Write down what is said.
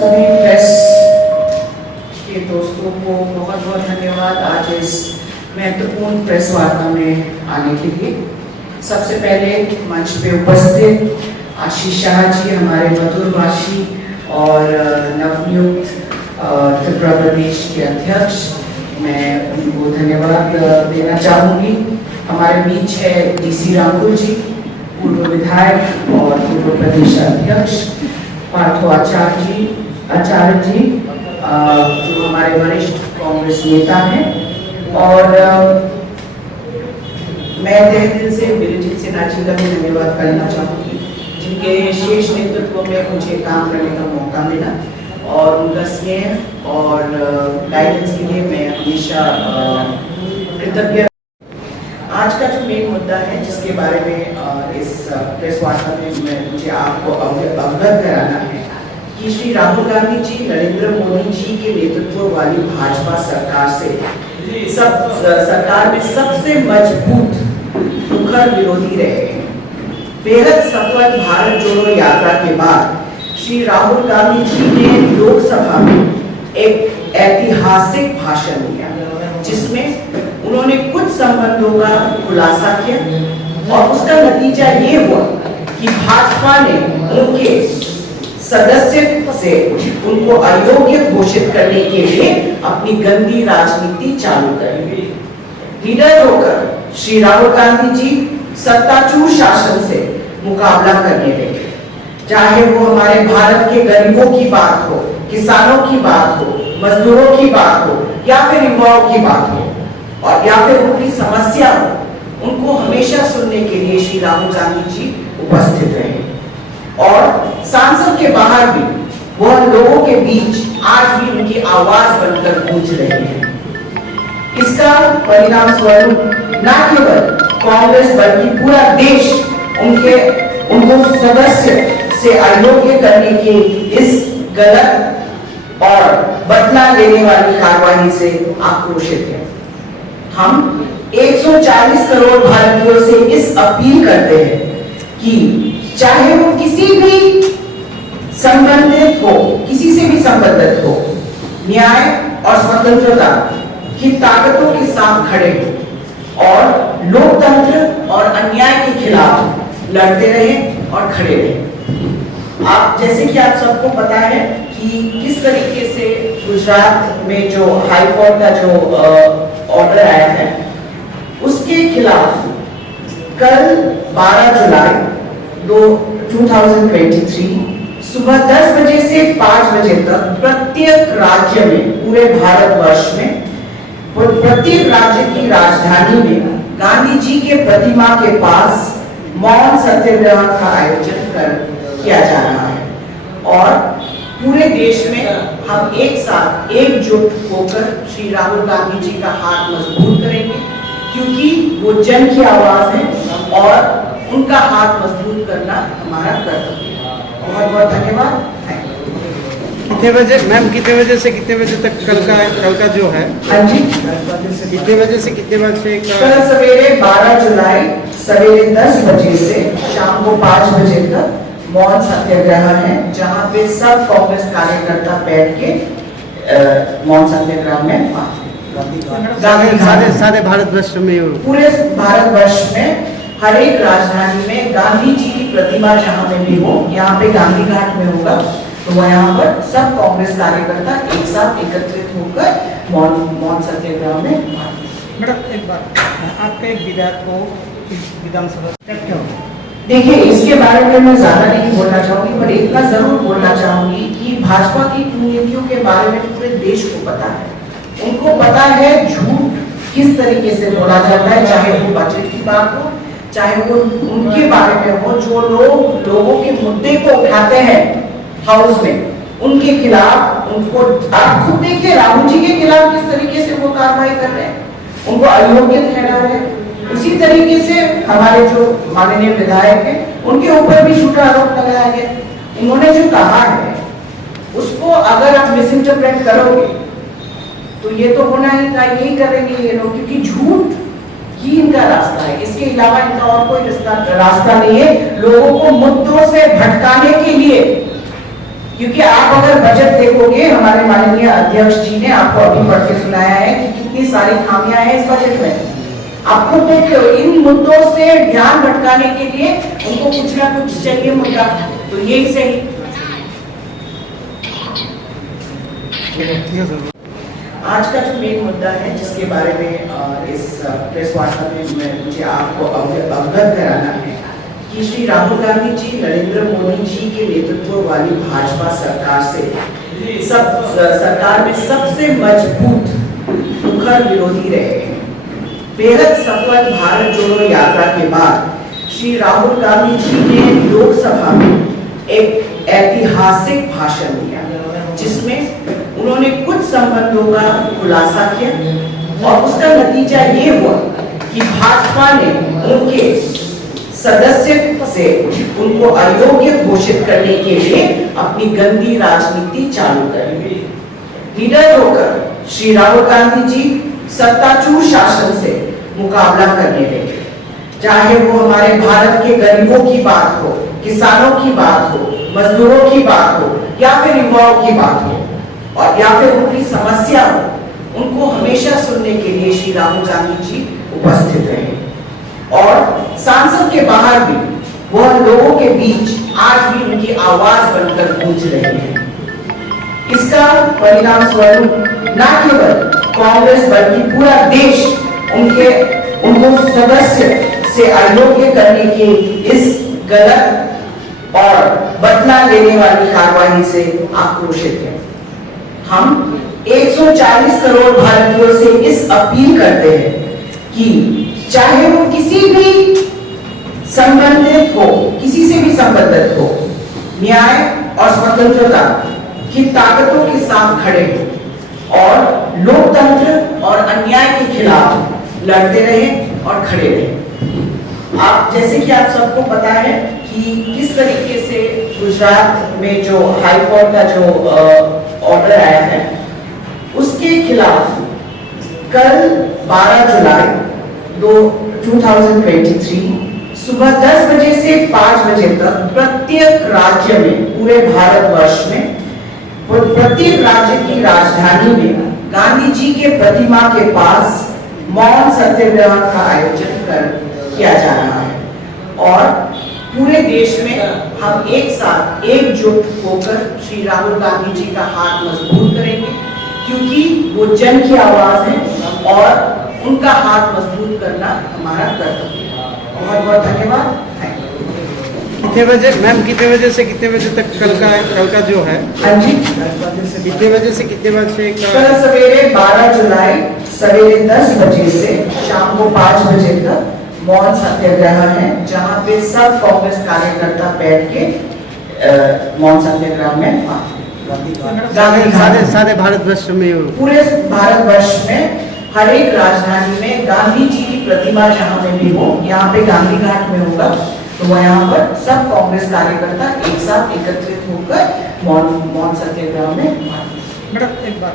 सभी प्रेस के दोस्तों को बहुत बहुत धन्यवाद आज इस महत्वपूर्ण प्रेस वार्ता में आने के लिए। सबसे पहले मंच पे उपस्थित आशीष शाह जी, हमारे मधुरभाषी और नवनियुक्त त्रिपुरा प्रदेश के अध्यक्ष, मैं उनको धन्यवाद देना चाहूँगी। हमारे बीच है DC राहुल जी, पूर्व विधायक और पूर्व प्रदेश अध्यक्ष, पार्थो आचार्य जी जो हमारे वरिष्ठ कांग्रेस नेता हैं, और मैं तहे दिल से बिरजित सिन्हा जी का भी धन्यवाद करना चाहूँगी, जिनके शेष नेतृत्व में मुझे काम करने का मौका मिला और उनका स्नेह और गाइडेंस के लिए मैं हमेशा कृतज्ञ। आज का जो मेन मुद्दा है जिसके बारे में इस प्रेस वार्ता में मुझे आपको अवगत कराना है कि श्री राहुल गांधी जी नरेंद्र मोदी जी के नेतृत्व वाली भाजपा सरकार में सबसे मजबूत मुखर विरोधी रहे हैं। बेहद सफल भारत जोड़ो यात्रा के बाद श्री राहुल गांधी जी ने लोकसभा में एक ऐतिहासिक भाषण दिया, जिसमें उन्होंने कुछ संबंधों का खुलासा किया और उसका नतीजा ये हुआ कि भाजपा ने उनके सदस्य से उनको अयोग्य घोषित करने के लिए अपनी गंदी राजनीति चालू कर दी। निडर होकर श्री राहुल गांधी जी सत्ताचूर शासन से मुकाबला करने लगे, चाहे वो हमारे भारत के गरीबों की बात हो, किसानों की बात हो, मजदूरों की बात हो या फिर युवाओं की बात हो और या फिर उनकी समस्या हो, उनको हमेशा सुनने के लिए श्री राहुल गांधी जी उपस्थित रहे और सांसद के बाहर भी वह लोगों के बीच आज भी उनकी आवाज बनकर गूंज रही है। इसका परिणाम स्वरूप न केवल कांग्रेस बल्कि पूरा देश उनको सदस्य से अयोग्य करने की इस गलत और बदला लेने वाली कार्रवाई से आक्रोशित है। हम 140 करोड़ भारतीयों से इस अपील करते हैं कि चाहे वो किसी से भी संबंधित हो, न्याय और स्वतंत्रता की ताकतों के साथ खड़े हो और लोकतंत्र और अन्याय के खिलाफ लड़ते रहे और खड़े रहे। आप जैसे कि आप सबको पता है कि किस तरीके से गुजरात में जो हाई कोर्ट का जो ऑर्डर आया है उसके खिलाफ कल 12 जुलाई 2023 सुबह 10 बजे से 5 बजे तक प्रत्येक राज्य में, पूरे भारतवर्ष में, प्रत्येक राज्य की राजधानी में गांधी जी के प्रतिमा के पास मौन सत्याग्रह का आयोजन किया जा रहा है और पूरे देश में हम एक साथ एकजुट होकर श्री राहुल गांधी जी का हाथ मजबूत करेंगे, क्योंकि वो जन की आवाज है और उनका हाथ मजबूत करना हमारा कर्तव्य है। बहुत बहुत धन्यवाद। कितने बजे मैम, कितने बजे से कितने बजे तक कल का जो है? हाँ जी, कितने बजे से कितने बजे? कल सवेरे 12 जुलाई सवेरे 10 बजे से शाम को 5 बजे तक मौन सत्याग्रह है, जहाँ पे सब कांग्रेस कार्यकर्ता बैठ के मौन सत्याग्रह में सारे भारतवर्ष में, पूरे भारतवर्ष में हर एक राजधानी में गांधी जी की प्रतिमा जहाँ में भी हो, यहाँ पे गांधी घाट में होगा, तो वह यहाँ पर सब कांग्रेस कार्यकर्ता एक साथ एकत्रित होकर मौन सत्याग्रह में। मैडम एक बात, आपका एक विधायक को विधानसभा क्यों? देखिए, इसके बारे में मैं ज्यादा नहीं बोलना चाहूंगी, पर इतना जरूर बोलना चाहूंगी कि भाजपा की नीतियों के बारे में पूरे देश को पता है। उनको पता है झूठ किस तरीके से बोला जाता है, चाहे वो बजट की बात हो, चाहे वो उनके बारे में हो, जो लोग लोगों के मुद्दे को उठाते हैं हाउस में, उनके खिलाफ उनको आप खुद देखिए राहुल जी के खिलाफ किस तरीके से वो कार्रवाई कर रहे हैं, उनको अयोग्य ठहरा रहे हैं। उसी तरीके से हमारे जो माननीय विधायक हैं उनके ऊपर भी झूठा आरोप लगाया गया। उन्होंने जो कहा है उसको अगर आप मिसइंटरप्रेट करोगे तो ये तो होना ही था, यही करेंगे ये लोग, क्योंकि झूठ ही इनका रास्ता है, इसके अलावा इनका और कोई रास्ता नहीं है। लोगों को मुद्दों से भटकाने के लिए क्योंकि आप अगर बजट देखोगे, हमारे माननीय अध्यक्ष जी ने आपको अभी पढ़ के सुनाया है कि कितनी सारी खामियां हैं इस बजट में। आप खुद देख लो, इन मुद्दों से ध्यान भटकाने के लिए उनको कुछ ना कुछ चाहिए मुद्दा, तो यही सही। आज का जो मेन मुद्दा है जिसके बारे में इस प्रेस वार्ता में मुझे आपको अवगत कराना है कि श्री राहुल गांधी जी नरेंद्र मोदी जी के नेतृत्व वाली भाजपा सरकार से सरकार में सबसे मजबूत मुखर विरोधी रहे हैं। बेहद सफल भारत जोड़ो यात्रा के बाद श्री राहुल गांधी जी ने लोकसभा में एक ऐतिहासिक भाषण दिया जिसमें उन्होंने कुछ संबंधों का खुलासा किया और उसका नतीजा ये हुआ कि भाजपा ने उनके सदस्य से उनको अयोग्य घोषित करने के लिए अपनी गंदी राजनीति चालू कर दी। निडर होकर श्री राहुल गांधी जी सत्ताचूर शासन से मुकाबला करने लगे। चाहे वो हमारे भारत के गरीबों की बात हो, किसानों की बात हो, मजदूरों की बात हो या फिर युवाओं की बात हो और या फिर उनकी समस्या हो, उनको हमेशा सुनने के लिए श्री राहुल गांधी जी उपस्थित रहे और संसद के बाहर भी वह लोगों के बीच आज भी उनकी आवाज बनकर गूंज रही है। इसका परिणाम स्वरूप न केवल कांग्रेस बल्कि पूरा देश उनको सदस्य से अयोग्य करने के इस गलत और बदला लेने वाली कार्रवाई से आक्रोशित है। हम 140 करोड़ भारतीयों से इस अपील करते हैं कि चाहे वो किसी भी संबंधित हो, किसी से भी संबंधित हो, न्याय और स्वतंत्रता की ताकतों के साथ खड़े हो और लोकतंत्र और अन्याय के खिलाफ लड़ते रहें और खड़े रहें। आप जैसे कि आप सबको पता है कि किस तरीके से गुजरात में जो हाई कोर्ट का जो ऑर्डर आया है उसके खिलाफ कल 12 जुलाई 2023 सुबह 10 बजे से 5 बजे तक प्रत्येक राज्य में, पूरे भारतवर्ष में, प्रत्येक राज्य की राजधानी में गांधी जी के प्रतिमा के पास मौन सत्याग्रह का आयोजन किया जा रहा है और पूरे देश में हम एक साथ एकजुट होकर श्री राहुल गांधी जी का हाथ मजबूत करेंगे क्योंकि वो जन की आवाज है और उनका हाथ मजबूत करना हमारा कर्तव्य है। बहुत बहुत धन्यवाद। कितने बजे मैम, कितने बजे से कितने बजे तक कल का जो है? हाँ जी, कितने बजे से कितने बजे? कल सवेरे 12 जुलाई सवेरे 10 बजे से शाम को 5 बजे तक मौन सत्याग्रह है जहां पे सब कांग्रेस कार्यकर्ता बैठ के मौन सत्याग्रह में सारे भारतवर्ष में, पूरे भारतवर्ष में हर एक राजधानी में गांधी जी की प्रतिमा जहां में भी हो, यहाँ पे गांधी घाट में होगा तो वह यहाँ पर सब कांग्रेस कार्यकर्ता एक साथ एकत्रित होकर मौन सत्याग्रह में। मैडम एक बात